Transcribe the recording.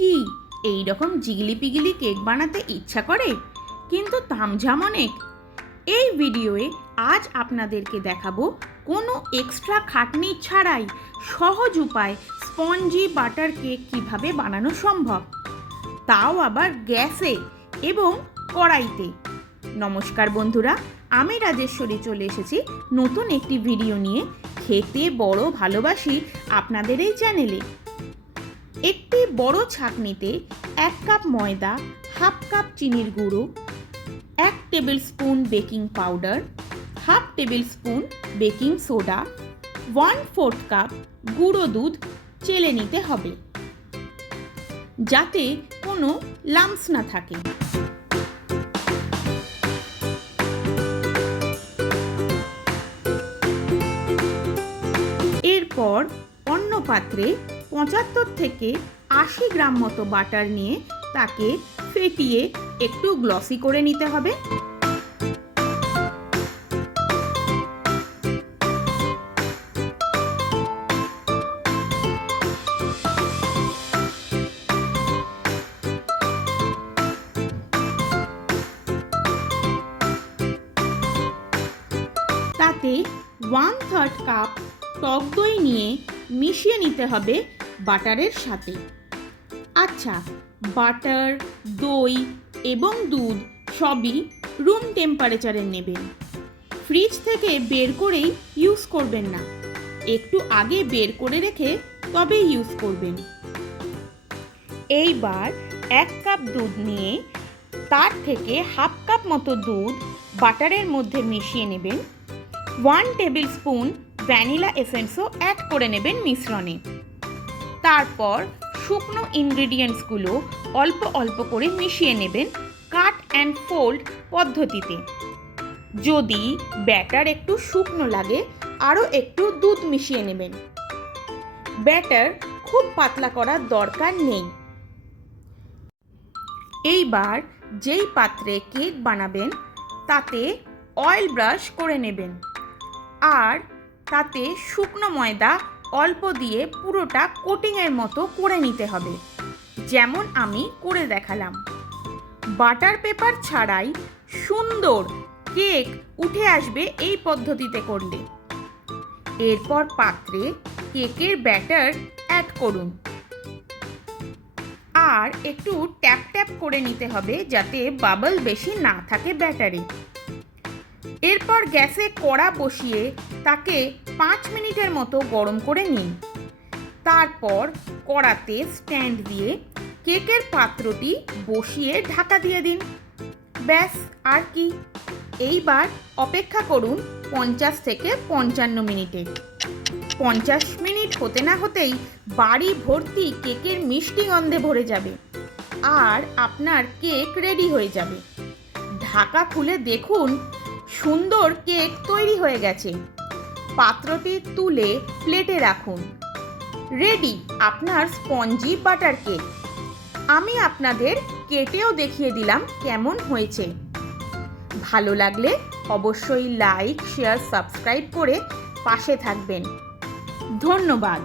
কি এই রকম জিগলি পিগলি কেক বানাতে ইচ্ছা করে, কিন্তু তামঝাম অনেক। এই ভিডিওয়ে আজ আপনাদেরকে দেখাবো কোনো এক্সট্রা খাটনি ছাড়াই সহজ উপায় স্পঞ্জি বাটার কেক কিভাবে বানানো সম্ভব, তাও আবার গ্যাসে এবং কড়াইতে। নমস্কার বন্ধুরা, আমি রাজেশ্বরী চলে এসেছি নতুন একটি ভিডিও নিয়ে। খেতে বড় ভালোবাসি আপনাদের এই চ্যানেলে। একটি বড় ছাঁকনিতে 1 কাপ ময়দা, হাফ কাপ চিনির গুঁড়ো, 1 table spoon baking powder, half table spoon baking soda, 1/4 cup গুঁড়ো দুধ চেলে নিতে হবে, যাতে কোনো লাম্পস না থাকে। এরপর অন্য পাত্রে 75 থেকে 80 গ্রাম মতো বাটার নিয়ে তাকে ফেটিয়ে একটু গ্লসি করে নিতে হবে। তাতে 1/3 কাপ টক দই নিয়ে মিশিয়ে নিতে হবে বাটারের সাথে। আচ্ছা, বাটার, দই এবং দুধ সবই রুম টেম্পারেচারে নেবেন। ফ্রিজ থেকে বের করেই ইউজ করবেন না, একটু আগে বের করে রেখে তবে ইউজ করবেন। এইবার 1 কাপ দুধ নিয়ে তার থেকে হাফ কাপ মতো দুধ বাটারের মধ্যে মিশিয়ে নেবেন। 1 টেবিল স্পুন ভ্যানিলা এসেন্সও অ্যাড করে নেবেন মিশ্রণে। তারপর শুকনো ইনগ্রেডিয়েন্টসগুলো অল্প অল্প করে মিশিয়ে নেবেন কাট অ্যান্ড ফোল্ড পদ্ধতিতে। যদি ব্যাটার একটু শুকনো লাগে আরও একটু দুধ মিশিয়ে নেবেন। ব্যাটার খুব পাতলা করার দরকার নেই। এইবার যেই পাত্রে কেক বানাবেন তাতে অয়েল ব্রাশ করে নেবেন, আর তাতে শুকনো ময়দা অল্প দিয়ে পুরোটা কোটিংয়ের মতো করে নিতে হবে, যেমন আমি করে দেখালাম। বাটার পেপার ছাড়াই সুন্দর কেক উঠে আসবে এই পদ্ধতিতে করলে। এরপর পাত্রে কেকের ব্যাটার অ্যাড করুন, আর একটু ট্যাপ ট্যাপ করে নিতে হবে যাতে বাবল বেশি না থাকে ব্যাটারে। এরপর গ্যাসে কড়া বসিয়ে তাকে 5 মিনিটের মতো গরম করে নিন। তারপর কড়াতে স্ট্যান্ড দিয়ে কেকের পাত্রটি বসিয়ে ঢাকা দিয়ে দিন। ব্যাস, আর কি। এইবার অপেক্ষা করুন 50 থেকে 55 মিনিটে। 50 মিনিট হতে না হতেই বাড়ি ভর্তি কেকের মিষ্টি গন্ধে ভরে যাবে, আর আপনার কেক রেডি হয়ে যাবে। ঢাকা খুলে দেখুন সুন্দর কেক তৈরি হয়ে গেছে। পাত্রটি তুলে প্লেটে রাখুন। রেডি আপনার স্পঞ্জি বাটার কেক। আমি আপনাদের কেটেও দেখিয়ে দিলাম কেমন হয়েছে। ভালো লাগলে অবশ্যই লাইক, শেয়ার, সাবস্ক্রাইব করে পাশে থাকবেন। ধন্যবাদ।